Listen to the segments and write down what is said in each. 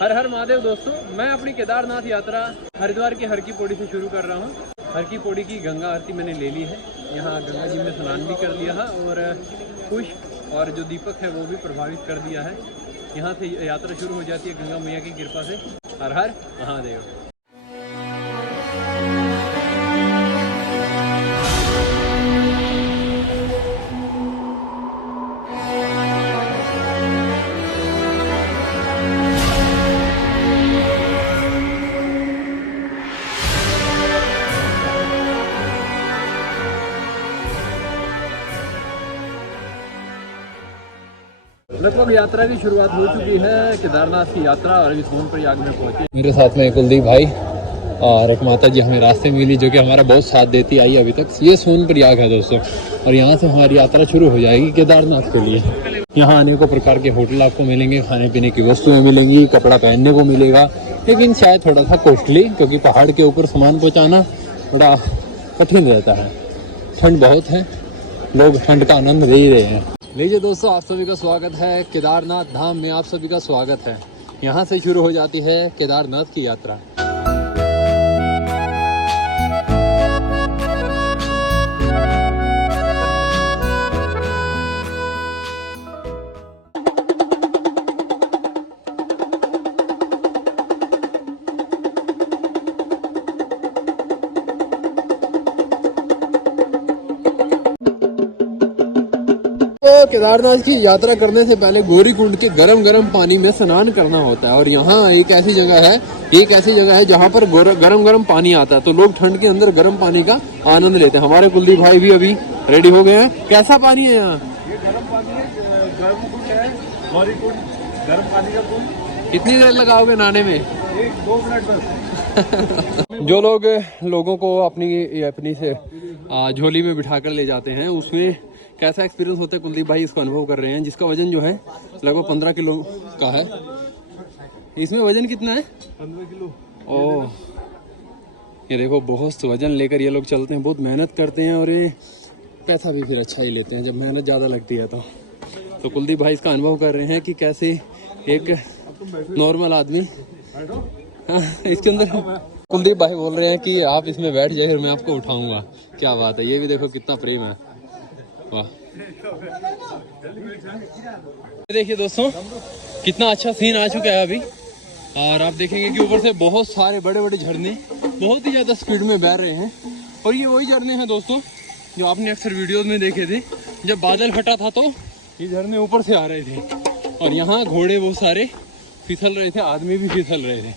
हर हर महादेव दोस्तों, मैं अपनी केदारनाथ यात्रा हरिद्वार की हर की पौड़ी से शुरू कर रहा हूँ। हर की पौड़ी की गंगा आरती मैंने ले ली है। यहाँ गंगा जी में स्नान भी कर लिया है और पुष्प और जो दीपक है वो भी प्रभावित कर दिया है। यहाँ से यात्रा शुरू हो जाती है गंगा मैया की कृपा से। हर हर महादेव। लगभग यात्रा की शुरुआत हो चुकी है, केदारनाथ की यात्रा, और अभी सोनप्रयाग में पहुंचे। मेरे साथ में कुलदीप भाई और एक माता जी हमें रास्ते में मिली जो कि हमारा बहुत साथ देती आई अभी तक। ये सोनप्रयाग है दोस्तों, और यहाँ से हमारी यात्रा शुरू हो जाएगी केदारनाथ के लिए। यहाँ अनेकों प्रकार के होटल आपको मिलेंगे, खाने पीने की वस्तुएं मिलेंगी, कपड़ा पहनने को मिलेगा, लेकिन शायद थोड़ा सा कॉस्टली, क्योंकि पहाड़ के ऊपर सामान पहुँचाना बड़ा कठिन रहता है। ठंड बहुत है, लोग ठंड का आनंद ले ही रहे हैं। लीजिए दोस्तों, आप सभी का स्वागत है केदारनाथ धाम में। आप सभी का स्वागत है। यहाँ से शुरू हो जाती है केदारनाथ की यात्रा। केदारनाथ की यात्रा करने से पहले गौरी कुंड के गरम पानी में स्नान करना होता है। और यहाँ एक ऐसी जगह है जहाँ पर गरम पानी आता है, तो लोग ठंड के अंदर गर्म पानी का आनंद लेते हैं। हमारे कुलदीप भाई भी अभी रेडी हो गए हैं। कैसा पानी है यहाँ? ये गर्म पानी है, गर्म कुंड है, गौरी कुंड, गर्म पानी का कुंड। कितनी देर लगाओगे नहाने में? 1-2 मिनट बस। जो लोगों को अपनी से झोली में बिठा कर ले जाते हैं, उसमें कैसा एक्सपीरियंस होता है कुलदीप भाई इसको अनुभव कर रहे हैं। जिसका वजन जो है लगभग 15 किलो का है। इसमें वजन कितना है? 15 किलो। ओह, ये देखो, बहुत वजन लेकर ये लोग चलते हैं, बहुत मेहनत करते हैं, और ये पैसा भी फिर अच्छा ही लेते हैं जब मेहनत ज़्यादा लगती है। तो कुलदीप भाई इसका अनुभव कर रहे हैं कि कैसे एक नॉर्मल आदमी इसके अंदर। कुलदीप भाई बोल रहे हैं कि आप इसमें बैठ जाए, फिर मैं आपको उठाऊंगा। क्या बात है, ये भी देखो कितना प्रेम है। वाह, देखिए दोस्तों, कितना अच्छा सीन आ चुका है अभी। और आप देखेंगे कि ऊपर से बहुत सारे बड़े बड़े झरने बहुत ही ज़्यादा स्पीड में बह रहे हैं। और ये वही झरने हैं दोस्तों जो आपने अक्सर वीडियोस में देखे थे। जब बादल हटा था तो ये झरने ऊपर से आ रहे थे, और यहाँ घोड़े वो सारे फिसल रहे थे, आदमी भी फिसल रहे थे।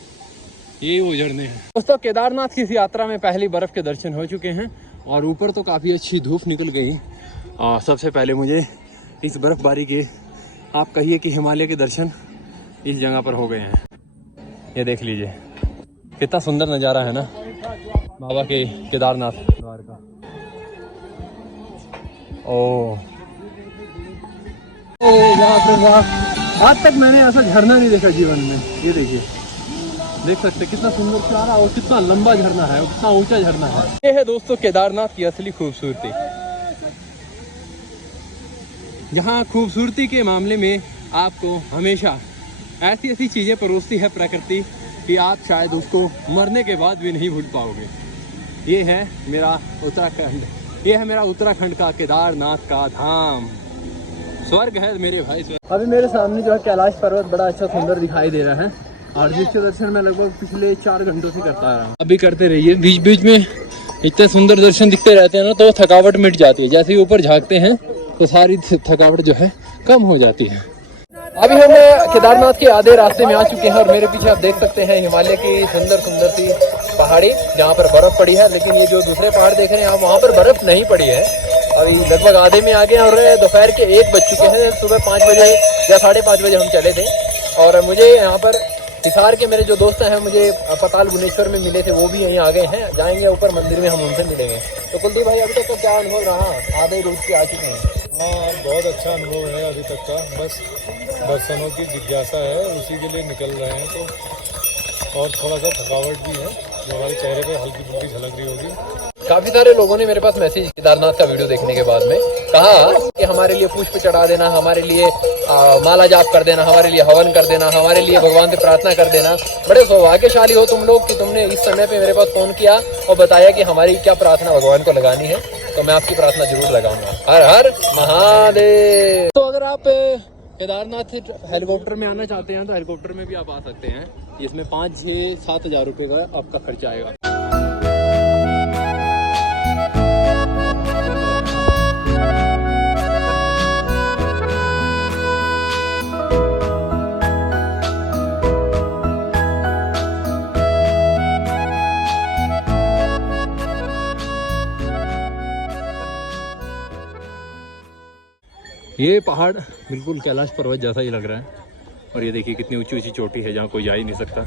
ये वो झरने हैं दोस्तों। केदारनाथ की इस यात्रा में पहली बर्फ़ के दर्शन हो चुके हैं, और ऊपर तो काफ़ी अच्छी धूप निकल गई। सबसे पहले मुझे इस बर्फ़बारी के, आप कहिए कि हिमालय के दर्शन इस जगह पर हो गए हैं। ये देख लीजिए कितना सुंदर नज़ारा है ना बाबा के केदारनाथ द्वार का। ओह, यहाँ पर आज तक मैंने ऐसा झरना नहीं देखा जीवन में। ये देखिए, देख सकते कितना सुंदर प्यारा और कितना लंबा झरना है, कितना ऊंचा झरना है। ये है दोस्तों केदारनाथ की असली खूबसूरती। जहाँ खूबसूरती के मामले में आपको हमेशा ऐसी चीज़ें परोसती है प्रकृति कि आप शायद उसको मरने के बाद भी नहीं भूल पाओगे। ये है मेरा उत्तराखंड, ये है मेरा उत्तराखंड का केदारनाथ का धाम। स्वर्ग है मेरे भाई। अभी मेरे सामने जो है कैलाश पर्वत बड़ा अच्छा सुंदर दिखाई दे रहा है, और जिसके दर्शन मैं लगभग पिछले 4 घंटों से करता रहा हूँ। अभी करते रहिए, बीच बीच में इतने सुंदर दर्शन दिखते रहते हैं ना, तो थकावट मिट जाती है। जैसे ही ऊपर झाँकते हैं तो सारी थकावट जो है कम हो जाती है। अभी हम केदारनाथ के आधे रास्ते में आ चुके हैं, और मेरे पीछे आप देख सकते हैं हिमालय की सुंदर सी पहाड़ी जहाँ पर बर्फ पड़ी है। लेकिन ये जो दूसरे पहाड़ देख रहे हैं आप, वहाँ पर बर्फ नहीं पड़ी है। अभी लगभग आधे में आ गए, और दोपहर के 1 बज चुके हैं। सुबह 5 बजे या 5:30 बजे हम चले थे, और मुझे यहाँ पर हिसार के मेरे जो दोस्त हैं मुझे पताल भुवनेश्वर में मिले थे, वो भी यहीं आ गए हैं। जाएंगे ऊपर मंदिर में, हम उनसे मिलेंगे। तो कुलदीप भाई, अभी तक का क्या अनुभव रहा? आधे रूट के आ चुके हैं। हाँ, बहुत अच्छा अनुभव है अभी तक का। बस दर्शनों की जिज्ञासा है, उसी के लिए निकल रहे हैं। तो और थोड़ा सा थकावट भी है, जो हमारे चेहरे पे हल्की फुल्की झलक रही होगी। काफी सारे लोगों ने मेरे पास मैसेज केदारनाथ का वीडियो देखने के बाद में कहा कि हमारे लिए पुष्प चढ़ा देना, हमारे लिए माला जाप कर देना, हमारे लिए हवन कर देना, हमारे लिए भगवान से प्रार्थना कर देना। बड़े सौभाग्यशाली हो तुम लोग कि तुमने इस समय पे मेरे पास फ़ोन किया और बताया कि हमारी क्या प्रार्थना भगवान को लगानी है। तो मैं आपकी प्रार्थना जरूर लगाऊंगा। हर हर महादेव। तो अगर आप केदारनाथ हेलीकॉप्टर में आना चाहते हैं तो हेलीकॉप्टर में भी आप आ सकते हैं। इसमें 5-6-7 हज़ार रुपये का आपका खर्चा आएगा। ये पहाड़ बिल्कुल कैलाश पर्वत जैसा ही लग रहा है और ये देखिए कितनी ऊंची ऊंची चोटी है जहाँ कोई जा ही नहीं सकता।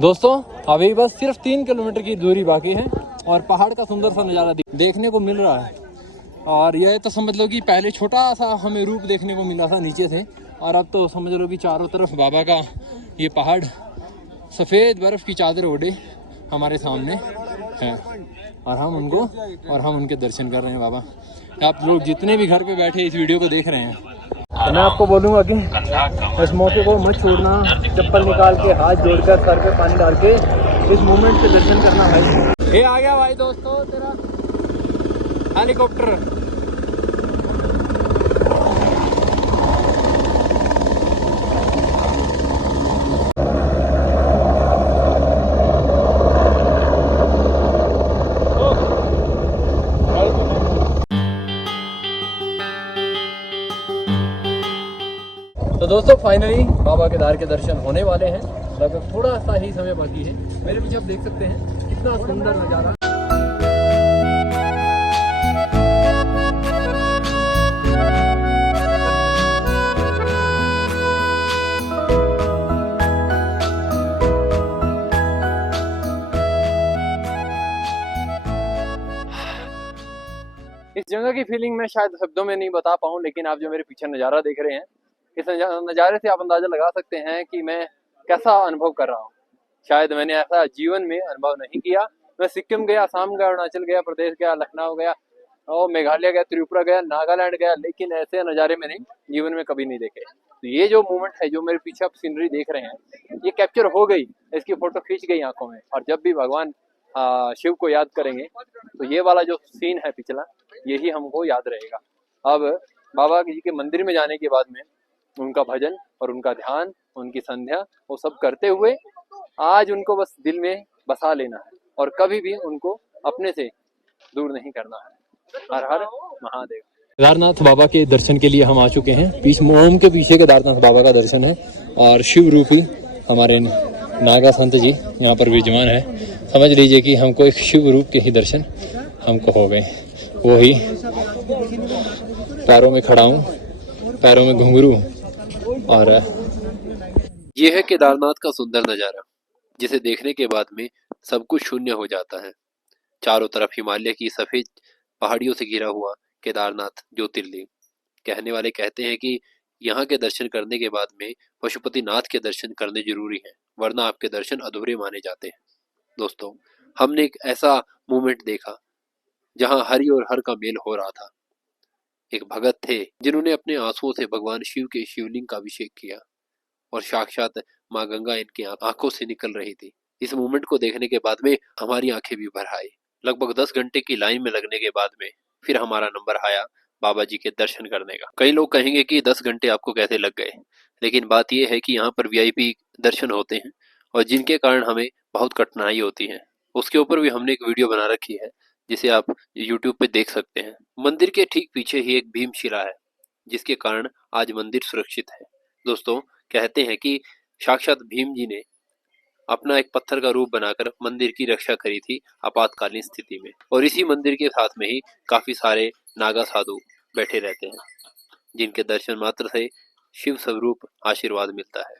दोस्तों अभी बस सिर्फ 3 किलोमीटर की दूरी बाकी है और पहाड़ का सुंदर सा नज़ारा देखने को मिल रहा है। और यह तो समझ लो कि पहले छोटा सा हमें रूप देखने को मिला था नीचे से, और अब तो समझ लो कि चारों तरफ बाबा का ये पहाड़ सफ़ेद बर्फ़ की चादर ओढ़े हमारे सामने है और हम उनके दर्शन कर रहे हैं। बाबा आप लोग जितने भी घर पे बैठे इस वीडियो को देख रहे हैं, तो मैं आपको बोलूँगा कि इस मौके को मत छोड़ना। चप्पल निकाल के हाथ जोड़कर सर पे पानी डाल के इस मोमेंट के दर्शन करना भाई। ये आ गया भाई दोस्तों तेरा हेलीकॉप्टर। तो दोस्तों फाइनली बाबा केदार के दर्शन होने वाले हैं। लगभग थोड़ा सा ही समय बाकी है। मेरे पीछे आप देख सकते हैं कितना सुंदर नज़ारा। इस जगह की फीलिंग मैं शायद शब्दों में नहीं बता पाऊँ, लेकिन आप जो मेरे पीछे नज़ारा देख रहे हैं, इस नज़ारे से आप अंदाज़ा लगा सकते हैं कि मैं कैसा अनुभव कर रहा हूँ। शायद मैंने ऐसा जीवन में अनुभव नहीं किया। मैं सिक्किम गया, असम गया, अरुणाचल गया, प्रदेश गया, लखनऊ गया और मेघालय गया, त्रिपुरा गया, नागालैंड गया, लेकिन ऐसे नज़ारे मैंने जीवन में कभी नहीं देखे। तो ये जो मोमेंट है, जो मेरे पीछे आप सीनरी देख रहे हैं, ये कैप्चर हो गई, इसकी फ़ोटो खींच गई आंखों में। और जब भी भगवान शिव को याद करेंगे तो ये वाला जो सीन है पिछला, यही हमको याद रहेगा। अब बाबा जी के मंदिर में जाने के बाद में उनका भजन और उनका ध्यान, उनकी संध्या, वो सब करते हुए आज उनको बस दिल में बसा लेना है और कभी भी उनको अपने से दूर नहीं करना है। हर हर महादेव। केदारनाथ बाबा के दर्शन के लिए हम आ चुके हैं। ओम के पीछे केदारनाथ बाबा का दर्शन है और शिव रूपी हमारे नागा संत जी यहाँ पर विराजमान है। समझ लीजिए कि हमको एक शिव रूप के ही दर्शन हमको हो गए। वो ही पैरों में खड़ा हूँ, पैरों में घुंघरू। और ये है केदारनाथ का सुंदर नज़ारा, जिसे देखने के बाद में सब कुछ शून्य हो जाता है। चारों तरफ हिमालय की सफ़ेद पहाड़ियों से घिरा हुआ केदारनाथ ज्योतिर्लिंग। कहने वाले कहते हैं कि यहाँ के दर्शन करने के बाद में पशुपतिनाथ के दर्शन करने जरूरी हैं, वरना आपके दर्शन अधूरे माने जाते हैं। दोस्तों हमने एक ऐसा मोमेंट देखा जहाँ हरि और हर का मेल हो रहा था। एक भगत थे जिन्होंने अपने आंसुओं से भगवान शिव के शिवलिंग का अभिषेक किया और साक्षात माँ गंगा इनकी आंखों से निकल रही थी। इस मोमेंट को देखने के बाद में हमारी आंखें भी भर आई। लगभग 10 घंटे की लाइन में लगने के बाद में फिर हमारा नंबर आया बाबा जी के दर्शन करने का। कई लोग कहेंगे कि 10 घंटे आपको कैसे लग गए, लेकिन बात यह है कि यहाँ पर VIP दर्शन होते हैं और जिनके कारण हमें बहुत कठिनाई होती है। उसके ऊपर भी हमने एक वीडियो बना रखी है जिसे आप YouTube पे देख सकते हैं। मंदिर के ठीक पीछे ही एक भीमशिला है, जिसके कारण आज मंदिर सुरक्षित है। दोस्तों कहते हैं कि साक्षात भीम जी ने अपना एक पत्थर का रूप बनाकर मंदिर की रक्षा करी थी आपातकालीन स्थिति में, और इसी मंदिर के साथ में ही काफी सारे नागा साधु बैठे रहते हैं, जिनके दर्शन मात्र से शिव स्वरूप आशीर्वाद मिलता है।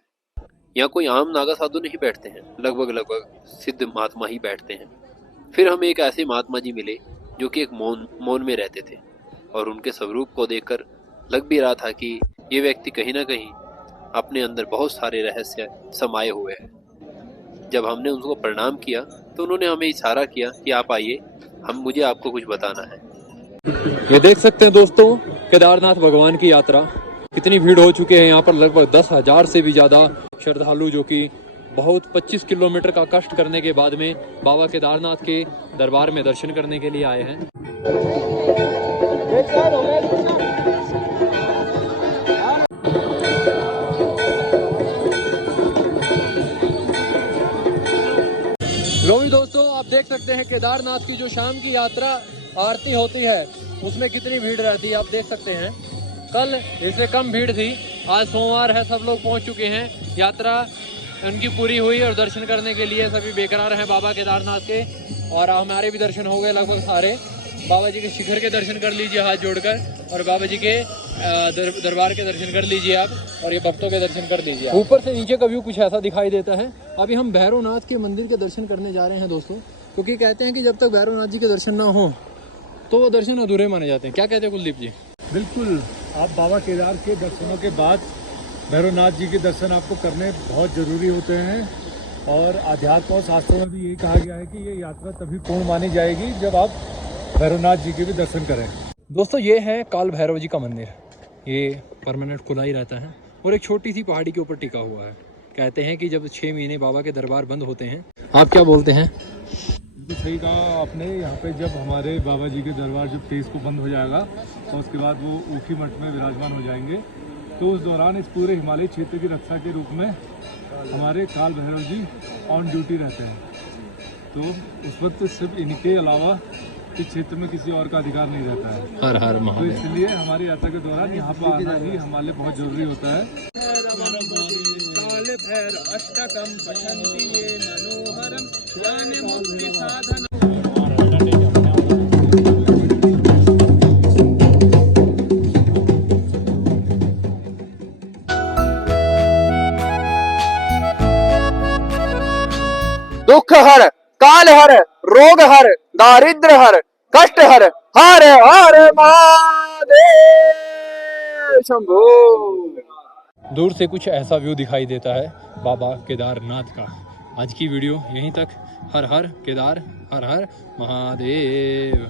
यहाँ कोई आम नागा साधु नहीं बैठते हैं, लगभग सिद्ध महात्मा ही बैठते हैं। फिर हमें एक ऐसे महात्मा जी मिले जो कि एक मौन में रहते थे, और उनके स्वरूप को देखकर लग भी रहा था कि ये व्यक्ति कहीं ना कहीं अपने अंदर बहुत सारे रहस्य समाये हुए हैं। जब हमने उनको प्रणाम किया तो उन्होंने हमें इशारा किया कि आप आइए, मुझे आपको कुछ बताना है। ये देख सकते हैं दोस्तों केदारनाथ भगवान की यात्रा कितनी भीड़ हो चुके हैं यहाँ पर, लगभग 10,000 से भी ज़्यादा श्रद्धालु जो कि बहुत 25 किलोमीटर का कष्ट करने के बाद में बाबा केदारनाथ के दरबार में दर्शन करने के लिए आए हैं। लो भी दोस्तों, आप देख सकते हैं केदारनाथ की जो शाम की यात्रा आरती होती है उसमें कितनी भीड़ रहती है। आप देख सकते हैं कल इससे कम भीड़ थी, आज सोमवार है, सब लोग पहुंच चुके हैं, यात्रा उनकी पूरी हुई और दर्शन करने के लिए सभी बेकरार हैं बाबा केदारनाथ के। और हमारे भी दर्शन हो गए लगभग सारे। बाबा जी के शिखर के दर्शन कर लीजिए हाथ जोड़कर, और बाबा जी के दरबार के दर्शन कर लीजिए आप, और ये भक्तों के दर्शन कर लीजिए। ऊपर से नीचे का व्यू कुछ ऐसा दिखाई देता है। अभी हम भैरवनाथ के मंदिर के दर्शन करने जा रहे हैं दोस्तों, क्योंकि कहते हैं कि जब तक भैरवनाथ जी के दर्शन ना हो तो वो दर्शन अधूरे माने जाते हैं। क्या कहते हैं कुलदीप जी? बिल्कुल, आप बाबा केदार के दर्शनों के बाद भैरवनाथ जी के दर्शन आपको करने बहुत ज़रूरी होते हैं। और अध्यात्म और शास्त्रों में भी यही कहा गया है कि ये यात्रा तभी पूर्ण मानी जाएगी जब आप भैरवनाथ जी के भी दर्शन करें। दोस्तों ये है काल भैरव जी का मंदिर, ये परमानेंट खुला ही रहता है और एक छोटी सी पहाड़ी के ऊपर टिका हुआ है। कहते हैं कि जब 6 महीने बाबा के दरबार बंद होते हैं। आप क्या बोलते हैं? बिल्कुल सही कहा आपने। यहाँ पे जब हमारे बाबा जी के दरबार जब तेईस को बंद हो जाएगा तो उसके बाद वो ऊखी मठ में विराजमान हो जाएंगे, तो उस दौरान इस पूरे हिमालय क्षेत्र की रक्षा के रूप में हमारे काल भैरव जी ऑन ड्यूटी रहते हैं। तो उस वक्त सिर्फ इनके अलावा इस क्षेत्र में किसी और का अधिकार नहीं रहता है। हर हर तो महादेव। इसलिए हमारी यात्रा के दौरान यहाँ पर आना ही हमारे लिए बहुत जरूरी होता है। दुख हर, काल हर, रोग हर, दारिद्र हर, कष्ट हर, हर हर महादेव शंभो। दूर से कुछ ऐसा व्यू दिखाई देता है बाबा केदारनाथ का। आज की वीडियो यहीं तक। हर हर केदार, हर हर महादेव।